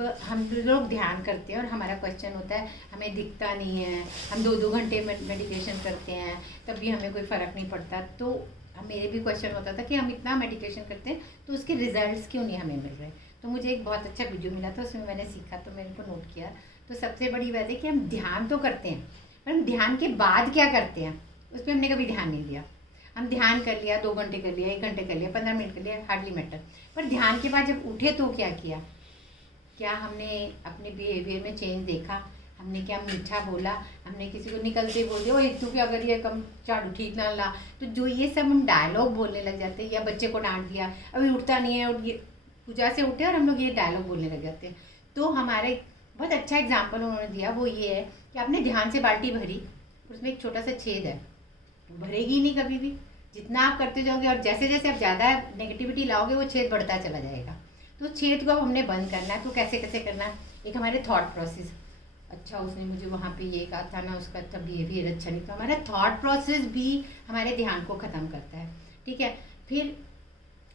अब हम लोग ध्यान करते हैं और हमारा क्वेश्चन होता है हमें दिखता नहीं है, हम 2-2 घंटे मेडिटेशन करते हैं तब भी हमें कोई फ़र्क नहीं पड़ता। तो मेरे भी क्वेश्चन होता था कि हम इतना मेडिटेशन करते हैं तो उसके रिजल्ट्स क्यों नहीं हमें मिल रहे। तो मुझे एक बहुत अच्छा वीडियो मिला था, उसमें मैंने सीखा तो मेरे को नोट किया। तो सबसे बड़ी बात है कि हम ध्यान तो करते हैं पर हम ध्यान के बाद क्या करते हैं उस पर हमने कभी ध्यान नहीं दिया। हम ध्यान कर लिया, 2 घंटे कर लिया, 1 घंटे कर लिया, 15 मिनट कर लिया, हार्डली मैटर। पर ध्यान के बाद जब उठे तो क्या किया, क्या हमने अपने बिहेवियर में चेंज देखा, हमने क्या मीठा बोला, हमने किसी को निकलते बोल दिया ओए तू क्या करिए कम झाड़ू ठीक ना ला। तो जो ये सब हम डायलॉग बोलने लग जाते हैं, या बच्चे को डांट दिया अभी उठता नहीं है, और ये पूजा से उठे और हम लोग ये डायलॉग बोलने लग जाते हैं। तो हमारे बहुत अच्छा एग्जाम्पल उन्होंने दिया, वो ये है कि आपने ध्यान से बाल्टी भरी, उसमें एक छोटा सा छेद है, भरेगी नहीं कभी भी। जितना आप करते जाओगे और जैसे जैसे आप ज़्यादा नेगेटिविटी लाओगे वो छेद बढ़ता चला जाएगा। तो छेद को अब हमने बंद करना है। तो कैसे कैसे करना है, एक हमारे थॉट प्रोसेस, अच्छा उसने मुझे वहाँ पे ये कहा था ना, उसका अच्छा बिहेवियर अच्छा नहीं था। हमारा थॉट प्रोसेस भी हमारे ध्यान को ख़त्म करता है, ठीक है। फिर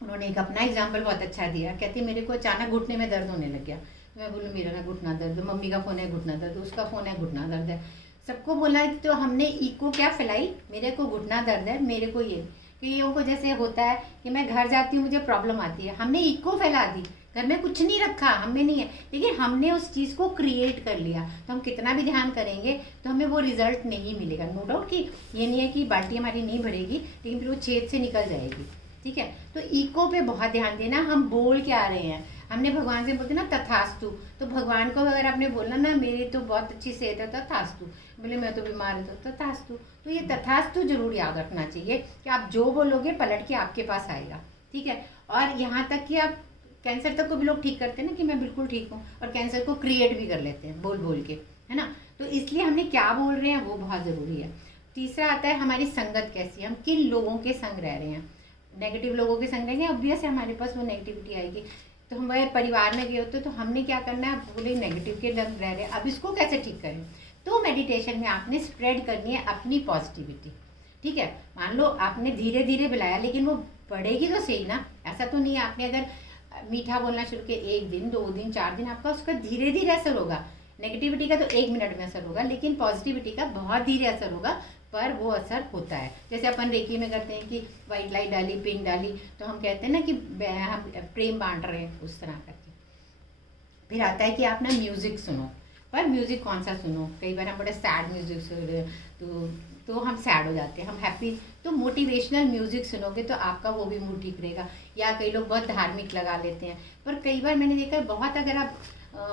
उन्होंने एक अपना एग्जाम्पल बहुत अच्छा दिया, कहती मेरे को अचानक घुटने में दर्द होने लग गया। तो मैं बोलूँ मेरा ना घुटना दर्द, मम्मी का फ़ोन है घुटना दर्द, उसका फ़ोन है घुटना दर्द है, सबको बोला। तो हमने इको क्या फैलाई, मेरे को घुटना दर्द है, मेरे को ये। कईयों को जैसे होता है कि मैं घर जाती हूँ मुझे प्रॉब्लम आती है, हमने इको फैला दी, घर में कुछ नहीं रखा, हमें नहीं है, लेकिन हमने उस चीज़ को क्रिएट कर लिया। तो हम कितना भी ध्यान करेंगे तो हमें वो रिजल्ट नहीं मिलेगा। नो डाउट कि ये नहीं है कि बाल्टी हमारी नहीं भरेगी, लेकिन फिर वो छेद से निकल जाएगी, ठीक है। तो इको पे बहुत ध्यान देना, हम बोल के आ रहे हैं। हमने भगवान से बोलते ना तथास्तु, तो भगवान को अगर आपने बोलना ना मेरी तो बहुत अच्छी सेहत है तथास्तु, बोले मैं तो बीमार हूँ तो तथास्तु। तो ये तथास्तु जरूर याद रखना चाहिए कि आप जो बोलोगे पलट के आपके पास आएगा, ठीक है। और यहाँ तक कि आप कैंसर तक को भी लोग ठीक करते हैं ना कि मैं बिल्कुल ठीक हूँ, और कैंसर को क्रिएट भी कर लेते हैं बोल बोल के, है ना। तो इसलिए हमने क्या बोल रहे हैं वो बहुत ज़रूरी है। तीसरा आता है हमारी संगत कैसी है, हम किन लोगों के संग रह रहे हैं। नेगेटिव लोगों के संग रहेंगे, ऑब्वियस है हमारे पास वो नेगेटिविटी आएगी। तो हम वह परिवार में गए होते तो हमने क्या करना है, बोले नेगेटिव के संग रह रहे हैं, अब इसको कैसे ठीक करें। तो मेडिटेशन में आपने स्प्रेड करनी है अपनी पॉजिटिविटी, ठीक है। मान लो आपने धीरे धीरे बुलाया लेकिन वो बढ़ेगी तो सही ना। ऐसा तो नहीं है आपने अगर मीठा बोलना शुरू किया 1 दिन 2 दिन 4 दिन, आपका उसका धीरे धीरे असर होगा। नेगेटिविटी का तो 1 मिनट में असर होगा, लेकिन पॉजिटिविटी का बहुत धीरे असर होगा, पर वो असर होता है। जैसे अपन रेकी में करते हैं कि वाइट लाइट डाली, पिंक डाली, तो हम कहते हैं ना कि हम प्रेम बांट रहे हैं, उस तरह करके। फिर आता है कि आप ना म्यूजिक सुनो, पर म्यूजिक कौन सा सुनो। कई बार हम बड़े सैड म्यूजिक सुन रहे तो हम सैड हो जाते हैं, हम हैप्पी। तो मोटिवेशनल म्यूजिक सुनोगे तो आपका वो भी मूड ठीक रहेगा। या कई लोग बहुत धार्मिक लगा लेते हैं, पर कई बार मैंने देखा बहुत अगर आप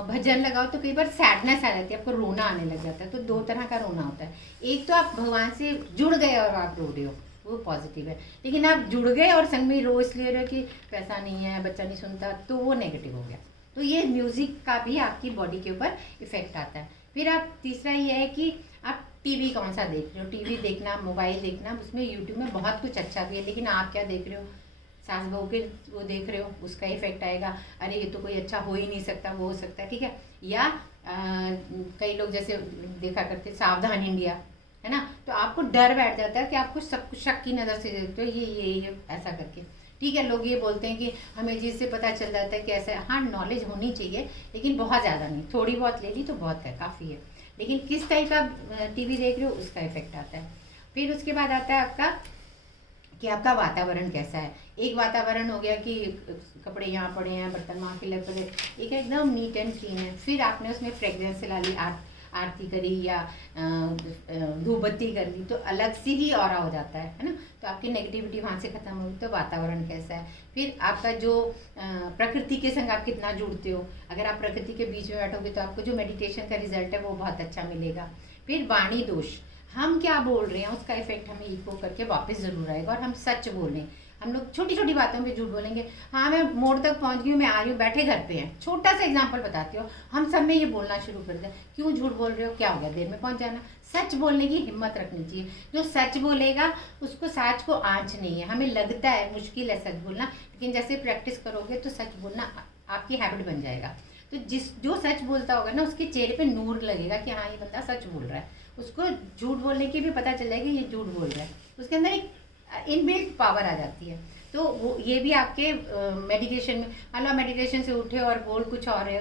भजन लगाओ तो कई बार सैडनेस आ जाती है, आपको रोना आने लग जाता है। तो 2 तरह का रोना होता है, एक तो आप भगवान से जुड़ गए और आप रो रहे हो, वो पॉजिटिव है। लेकिन आप जुड़ गए और संग में रो इसलिए रहे हो कि पैसा नहीं है, बच्चा नहीं सुनता, तो वो नेगेटिव हो गया। तो ये म्यूजिक का भी आपकी बॉडी के ऊपर इफेक्ट आता है। फिर आप तीसरा ये है कि आप टीवी कौन सा देख रहे हो। टीवी देखना, मोबाइल देखना, उसमें यूट्यूब में बहुत कुछ अच्छा भी है, लेकिन आप क्या देख रहे हो, सास बहू के वो देख रहे हो, उसका इफेक्ट आएगा। अरे ये तो कोई अच्छा हो ही नहीं सकता, वो हो सकता है, ठीक है। या कई लोग जैसे देखा करते सावधान इंडिया, है ना, तो आपको डर बैठ जाता है कि आपको सब कुछ शक की नज़र से देखते हो, ये ऐसा करके, ठीक है। लोग ये बोलते हैं कि हमें चीज़ से पता चल जाता है कि ऐसा है। हाँ, नॉलेज होनी चाहिए, लेकिन बहुत ज़्यादा नहीं, थोड़ी बहुत ले ली तो बहुत है, काफ़ी है। लेकिन किस टाइप का टीवी देख रहे हो उसका इफेक्ट आता है। फिर उसके बाद आता है आपका कि आपका वातावरण कैसा है। एक वातावरण हो गया कि कपड़े यहाँ पड़े हैं, बर्तन वहाँ के लग पड़े, एक एकदम नीट एंड क्लीन है। फिर आपने उसमें फ्रेग्रेंस ला ली, आरती करी या धूप बत्ती कर ली, तो अलग से ही ऑरा हो जाता है ना। तो आपकी नेगेटिविटी वहाँ से खत्म होगी। तो वातावरण कैसा है। फिर आपका जो प्रकृति के संग आप कितना जुड़ते हो, अगर आप प्रकृति के बीच में बैठोगे तो आपको जो मेडिटेशन का रिजल्ट है वो बहुत अच्छा मिलेगा। फिर वाणी दोष, हम क्या बोल रहे हैं उसका इफेक्ट हमें इको करके वापस जरूर आएगा। और हम सच बोल रहे हैं, हम लोग छोटी छोटी बातों पे झूठ बोलेंगे। हाँ मैं मोड़ तक पहुंच गई हूँ, मैं आ रही हूँ, बैठे घर पे हैं, छोटा सा एग्जांपल बताती हूँ, हम सब में ये बोलना शुरू कर दें, क्यों झूठ बोल रहे हो, क्या हो गया, देर में पहुंच जाना। सच बोलने की हिम्मत रखनी चाहिए। जो सच बोलेगा उसको सच को आँच नहीं है। हमें लगता है मुश्किल है सच बोलना, लेकिन जैसे प्रैक्टिस करोगे तो सच बोलना आपकी हैबिट बन जाएगा। तो जो सच बोलता होगा ना उसके चेहरे पे नूर लगेगा कि हाँ ये बंदा सच बोल रहा है। उसको झूठ बोलने की भी पता चल जाएगी ये झूठ बोल रहा है, उसके अंदर एक इनबिल्ट पावर आ जाती है। तो वो ये भी आपके मेडिटेशन में, मान लो मेडिटेशन से उठे और बोल कुछ और है